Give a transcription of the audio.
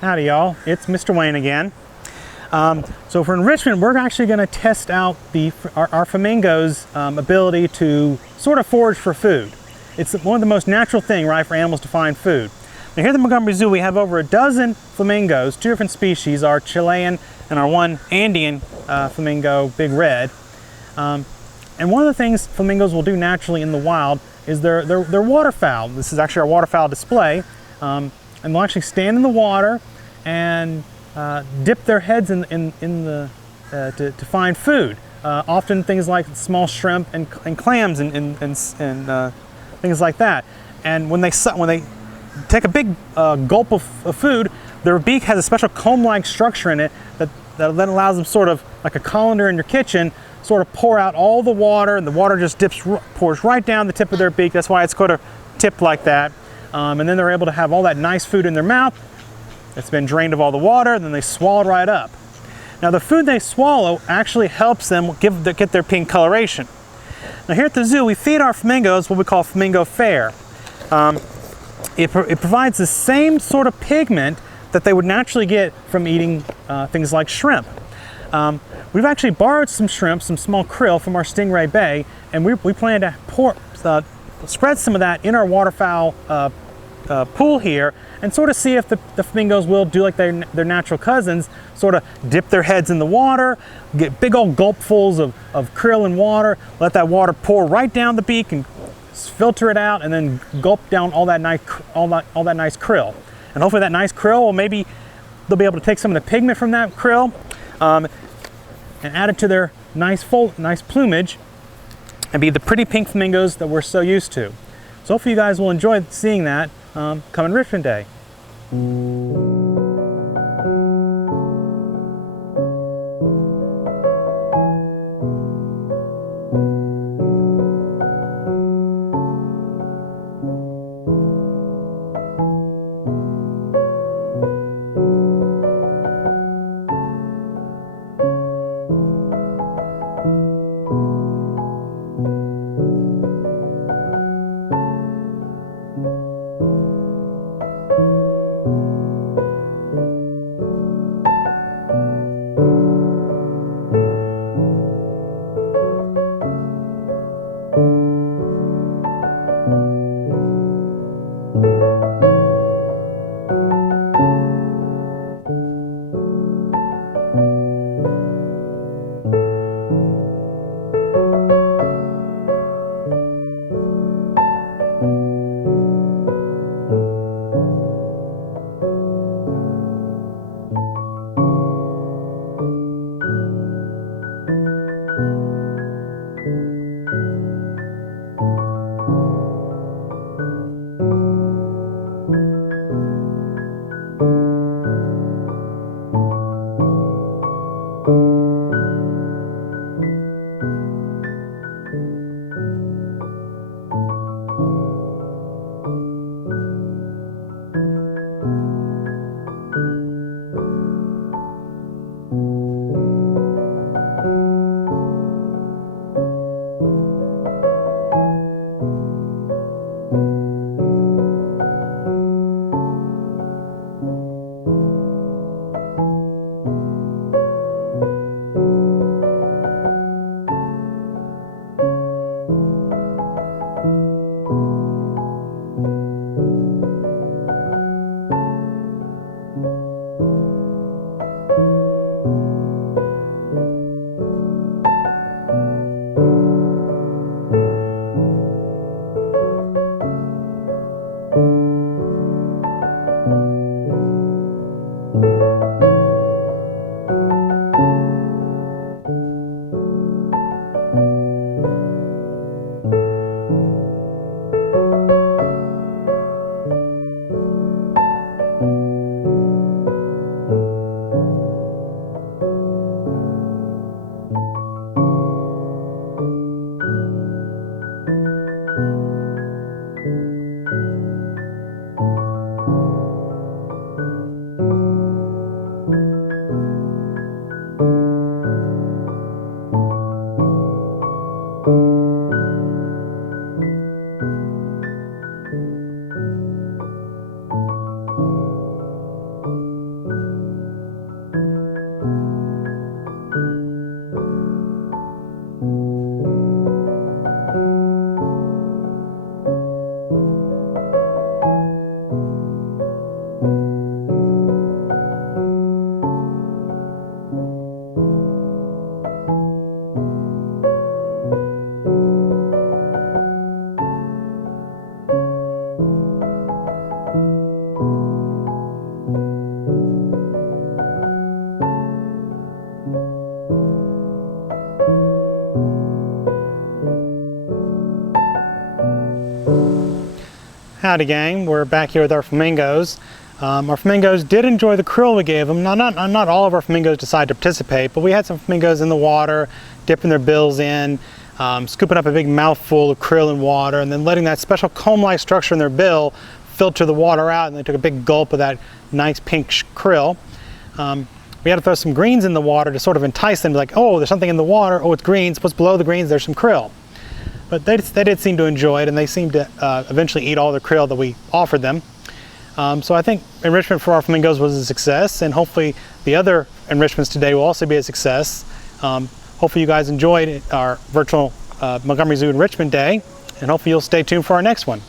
Howdy y'all, it's Mr. Wayne again. So for enrichment, we're actually going to test out our flamingos' ability to sort of forage for food. It's one of the most natural things, right, for animals to find food. Now here at the Montgomery Zoo, we have over a dozen flamingos, 2 different species, our Chilean and our one Andean flamingo, Big Red. And one of the things flamingos will do naturally in the wild is they're waterfowl. This is actually our waterfowl display. And they'll actually stand in the water and dip their heads to find food. Often things like small shrimp and clams and things like that. And when they take a big gulp of food, their beak has a special comb-like structure in it that then allows them, sort of like a colander in your kitchen, sort of pour out all the water, and the water just pours right down the tip of their beak. That's why it's sort of tipped like that. And then they're able to have all that nice food in their mouth. It's been drained of all the water, and then they swallow it right up. Now the food they swallow actually helps them get their pink coloration. Now here at the zoo, we feed our flamingos what we call flamingo fare. It provides the same sort of pigment that they would naturally get from eating things like shrimp. We've actually borrowed some shrimp, some small krill from our Stingray Bay, and we plan to spread some of that in our waterfowl pool here and sort of see if the flamingos will do like their natural cousins, sort of dip their heads in the water, get big old gulpfuls of krill and water, let that water pour right down the beak and filter it out, and then gulp down all that nice krill. And hopefully that nice krill, well, maybe they'll be able to take some of the pigment from that krill and add it to their nice plumage and be the pretty pink flamingos that we're so used to. So hopefully you guys will enjoy seeing that come Enrichment Day. Howdy gang, we're back here with our flamingos. Our flamingos did enjoy the krill we gave them. Now, not all of our flamingos decided to participate, but we had some flamingos in the water, dipping their bills in, scooping up a big mouthful of krill in water, and then letting that special comb-like structure in their bill filter the water out, and they took a big gulp of that nice pink krill. We had to throw some greens in the water to sort of entice them, like, oh, there's something in the water, oh, it's greens, what's below the greens, there's some krill. But they did seem to enjoy it, and they seemed to eventually eat all the krill that we offered them. So I think enrichment for our flamingos was a success, and hopefully the other enrichments today will also be a success. Hopefully you guys enjoyed our virtual Montgomery Zoo Enrichment Day, and hopefully you'll stay tuned for our next one.